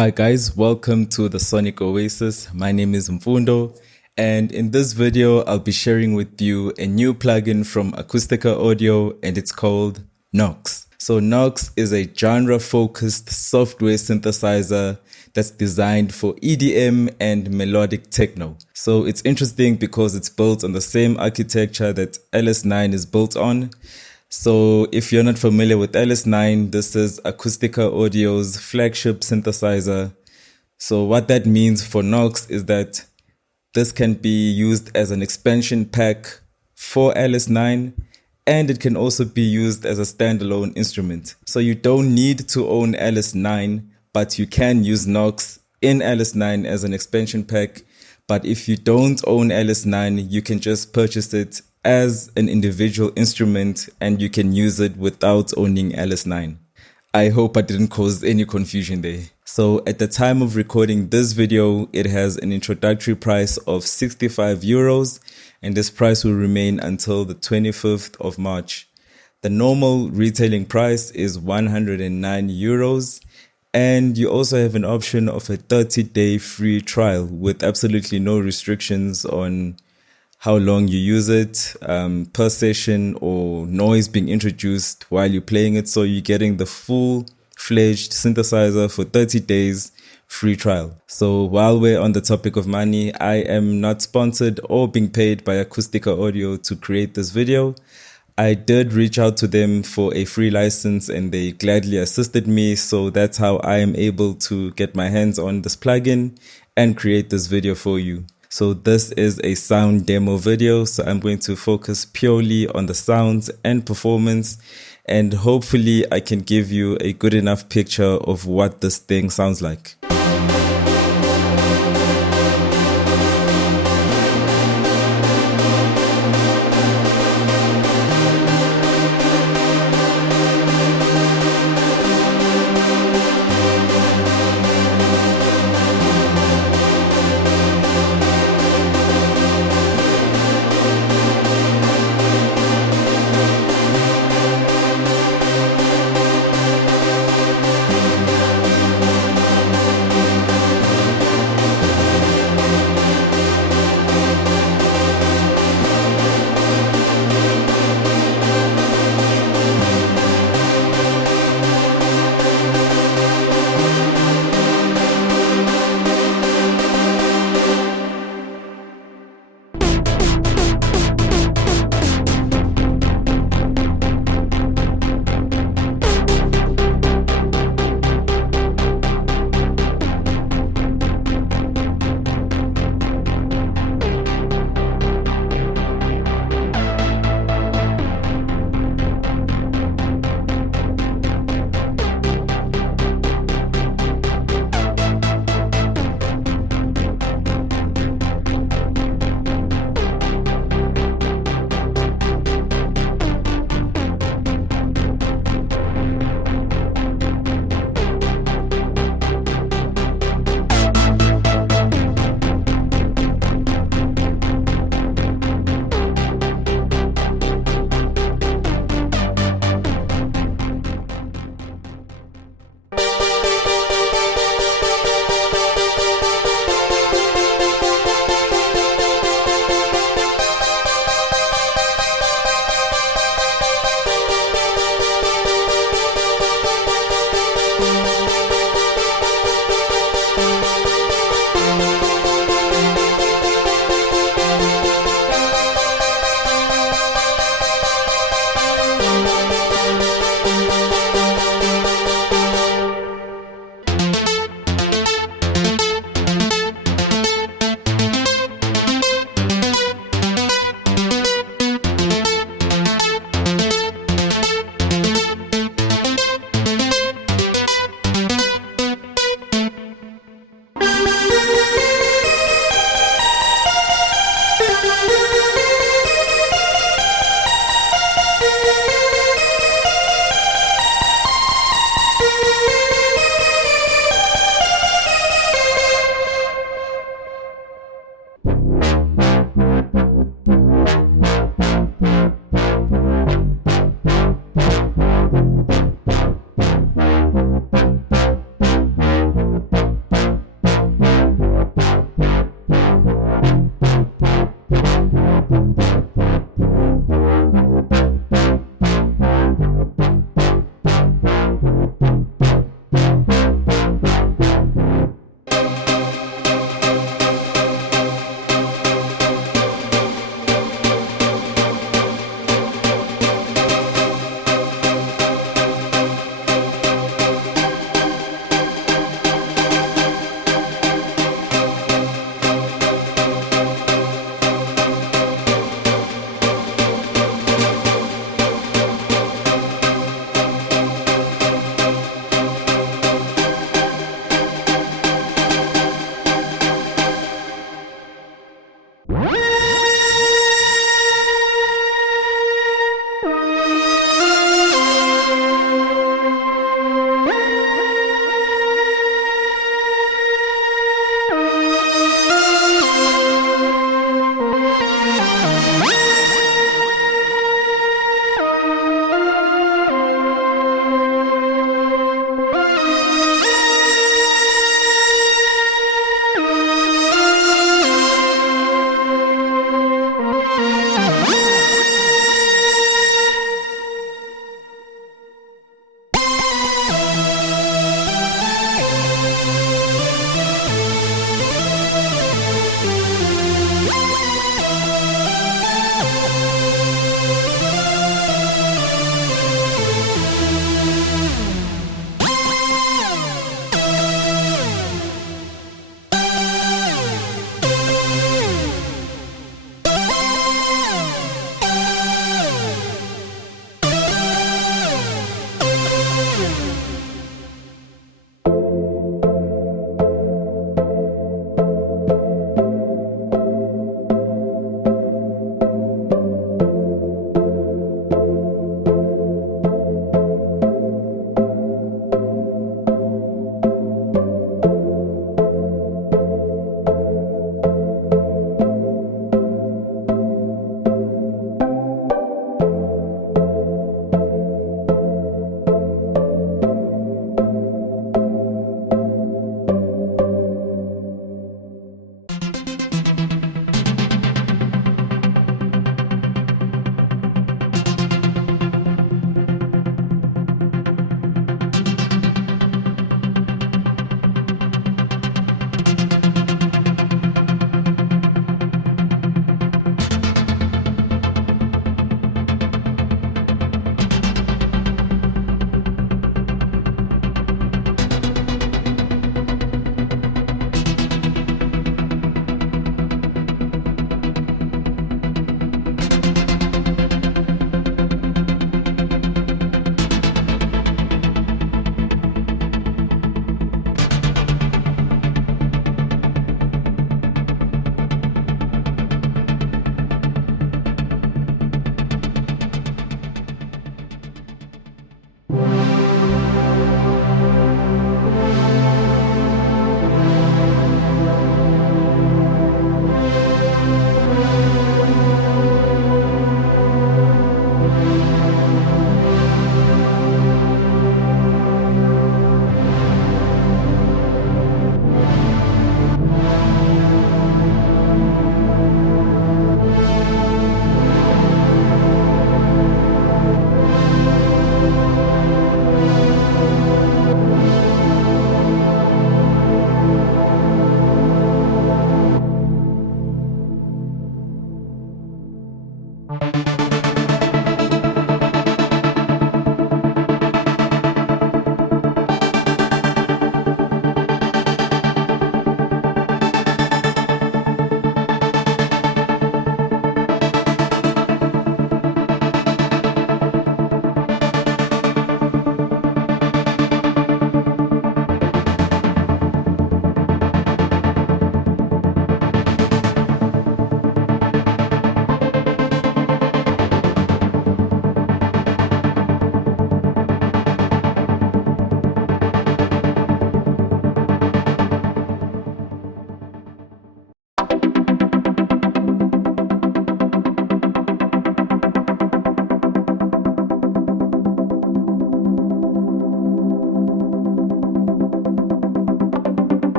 Hi guys, welcome to the Sonic Oasis. My name is Mfundo, and in this video I'll be sharing with you a new plugin from Acoustica Audio, and it's called Nox. So Nox is a genre-focused software synthesizer that's designed for EDM and melodic techno. So it's interesting because it's built on the same architecture that LS9 is built on. So if you're not familiar with LS9, this is Acoustica Audio's flagship synthesizer. So what that means for Nox is that this can be used as an expansion pack for LS9, and it can also be used as a standalone instrument. So you don't need to own LS9, but you can use Nox in LS9 as an expansion pack. But if you don't own LS9, you can just purchase it as an individual instrument and you can use it without owning LS9. I hope I didn't cause any confusion there. So at the time of recording this video, it has an introductory price of 65 euros, and this price will remain until the 25th of March. The normal retailing price is 109 euros. And you also have an option of a 30-day free trial with absolutely no restrictions on how long you use it, per session, or noise being introduced while you're playing it. So you're getting the full-fledged synthesizer for 30 days free trial. So while we're on the topic of money, I am not sponsored or being paid by Acoustica Audio to create this video. I did reach out to them for a free license and they gladly assisted me. So that's how I am able to get my hands on this plugin and create this video for you. So this is a sound demo video. So I'm going to focus purely on the sounds and performance, and hopefully I can give you a good enough picture of what this thing sounds like.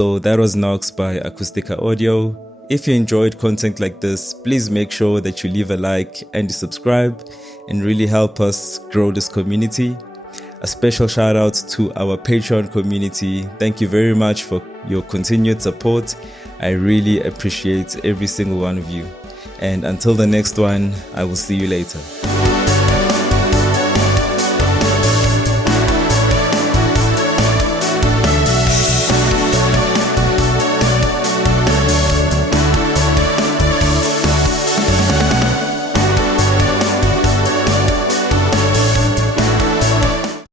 So that was Nox by Acoustica Audio. If you enjoyed content like this, please make sure that you leave a like and you subscribe and really help us grow this community. A special shout out to our Patreon community. Thank you very much for your continued support. I really appreciate every single one of you. And until the next one, I will see you later.